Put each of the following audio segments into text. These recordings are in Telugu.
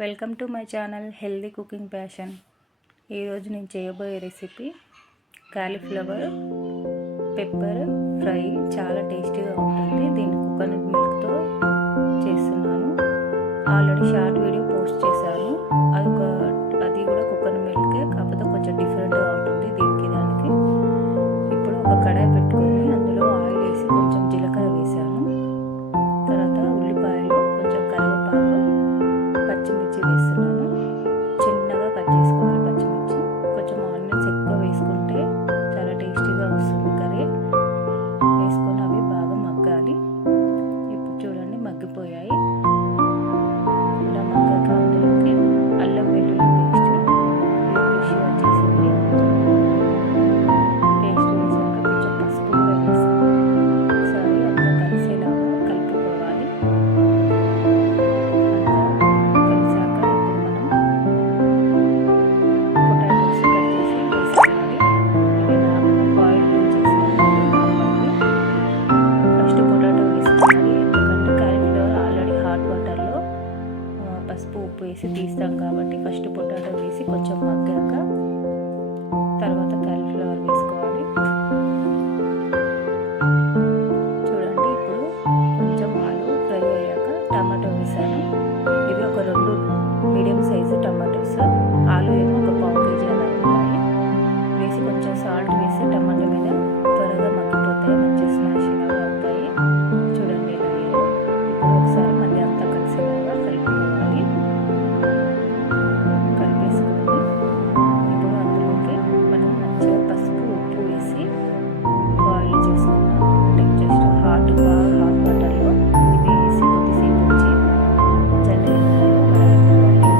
Welcome to my channel healthy cooking passion. ఈరోజు నేను చేయబోయే రెసిపీ కాలీఫ్లవర్ పెప్పర్ ఫ్రై. చాలా టేస్టీగా ఉంటుంది. దీన్ని కోకోనట్ మిల్క్తో చేస్తున్నాను. ఆల్రెడీ షార్ట్ వీడియో పోస్ట్ చేశాను. అది కూడా కోకోనట్ మిల్కే, కాకపోతే కొంచెం డిఫరెంట్గా ఉంటుంది దానికి. ఇప్పుడు ఒక కడాయి పెట్టుకొని అందులో ఆయిల్ వేసి కొంచెం జీలకర్ర వేసాను. తర్వాత ఉల్లిపాయలు, కొంచెం కరివేపాకు, పచ్చిమిర్చి వేస్తున్నాను. చిన్నగా కట్ చేసుకోవాలి పచ్చిమిర్చి. కొంచెం ఆనియన్స్ ఎక్కువ వేసుకుంటే చాలా టేస్టీగా వస్తుంది కర్రీ. వేసుకొని అవి బాగా మగ్గాలి. ఇప్పుడు చూడండి మగ్గిపోయాయి. ఇలా మగ్గాక అందులోకి అల్లం వెల్లుల్లి పేస్ట్ ఫ్రెష్గా చేసింది పేస్ట్ వేసాక కొంచెం పసుపు కూడా వేసి ఒకసారి అంతా కలిసేలాగా కలుపుకోవాలి. పసుపు ఉప్పు వేసి తీస్తాం కాబట్టి ఫస్ట్ పొటాటో వేసి కొంచెం మగ్గాక తర్వాత కాలీఫ్లవర్ వేసుకోవాలి. చూడండి ఇప్పుడు కొంచెం ఆలు ఫ్రై అయ్యాక టమాటో వేసాను. ఇవి ఒక 2 మీడియం సైజు టమాటోస్. ఆలు ఏమో ఒక 1/2 kg అలా ఉంటాయి. వేసి కొంచెం సాల్ట్ వేసి టమాటో మీద త్వరగా మగ్గిపోతాయి, మంచి స్మాష్ లాగా అవుతాయి. చూడండి ఇలా. ఇప్పుడు ఒకసారి మళ్ళీ అంతా కలిసేలాగా కలుపుకోవాలి. కలిపేసుకొని ఇప్పుడు అందులోకి మనం మంచిగా పసుపు ఉప్పు వేసి బాయిల్ చేసుకున్నాం. అంటే జస్ట్ హాట్ వాటర్లో ఇది వేసి కొద్దిసేపు ఉంచి జల్లెడలో వడగట్టుకోవాలి.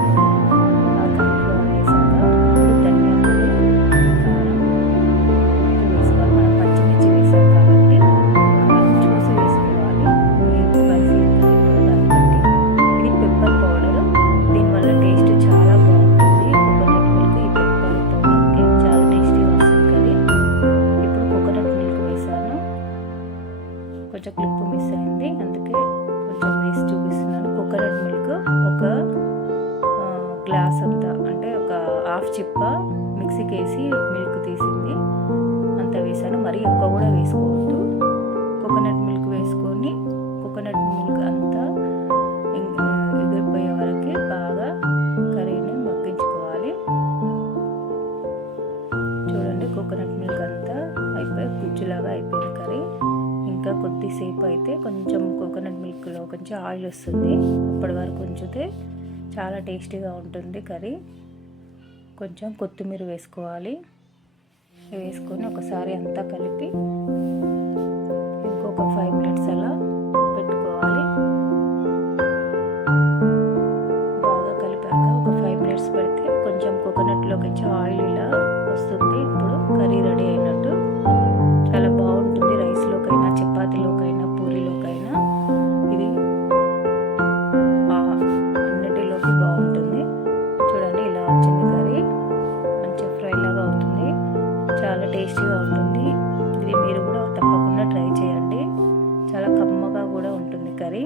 ఆ కాలీఫ్లవర్ వేసాక ఇప్పుడు ధనియా పొడి, కారం, ఉప్పు వేసుకోవాలి. మనం పచ్చిమిర్చి వేసాం కాబట్టి కారం చూసి వేసుకోవాలి. స్పైసీ ఎంత తింటారో దాన్ని బట్టి. ఇది పెప్పర్ పౌడర్. దీనివల్ల టేస్ట్ చాలా బాగుంటుంది. కోకోనట్ మిల్క్ ఈ పెప్పర్ పౌడర్కి చాలా టేస్టీగా వస్తుంది కర్రీ. ఇప్పుడు కోకోనట్ మిల్క్ వేసాను. కొంచెం క్లిప్ మిస్ అయింది, అందుకే కొంచెం వేసి చూపిస్తున్నాను. కోకోనట్ మిల్క్ ఒక గ్లాస్ అంతా, అంటే ఒక హాఫ్ చిప్ప మిక్సీకి వేసి మిల్క్ తీసింది అంత వేసాను. మరీ ఎక్కువ కూడా వేసుకోవద్దు. కోకోనట్ మిల్క్ వేసుకొని కోకోనట్ మిల్క్ అంతా ఎగిరిపోయే వరకు బాగా కర్రీని మగ్గించుకోవాలి. చూడండి కోకోనట్ మిల్క్ అంతా అయిపోయి గుజ్జులాగా అయిపోయింది కర్రీ. ఇంకా కొద్దిసేపు అయితే కొంచెం కోకోనట్ మిల్క్లో కొంచెం ఆయిల్ వస్తుంది. అప్పటి వరకు ఉంచితే చాలా టేస్టీగా ఉంటుంది కర్రీ. కొంచెం కొత్తిమీర వేసుకోవాలి. వేసుకొని ఒకసారి అంతా కలిపి ఇంకొక 5 minutes అలా పెట్టుకోవాలి. బాగా కలిపాక ఒక 5 minutes పెడితే కొంచెం కోకోనట్లోకి వచ్చి ఆయిల్ ఇలా వస్తుంది. ఇప్పుడు కర్రీ రెడీ అయినట్టు. చాలా బాగుంటుంది. రైస్లోకైనా, చపాతీలోకైనా, పూరీలోకైనా ఇది అన్నిటిలోకి బాగుంటుంది. చూడండి ఇలా వచ్చింది కర్రీ. మంచిగా ఫ్రై లాగా అవుతుంది. చాలా టేస్టీగా ఉంటుంది. ఇది మీరు కూడా తప్పకుండా ట్రై చేయండి. చాలా కమ్మగా కూడా ఉంటుంది కర్రీ.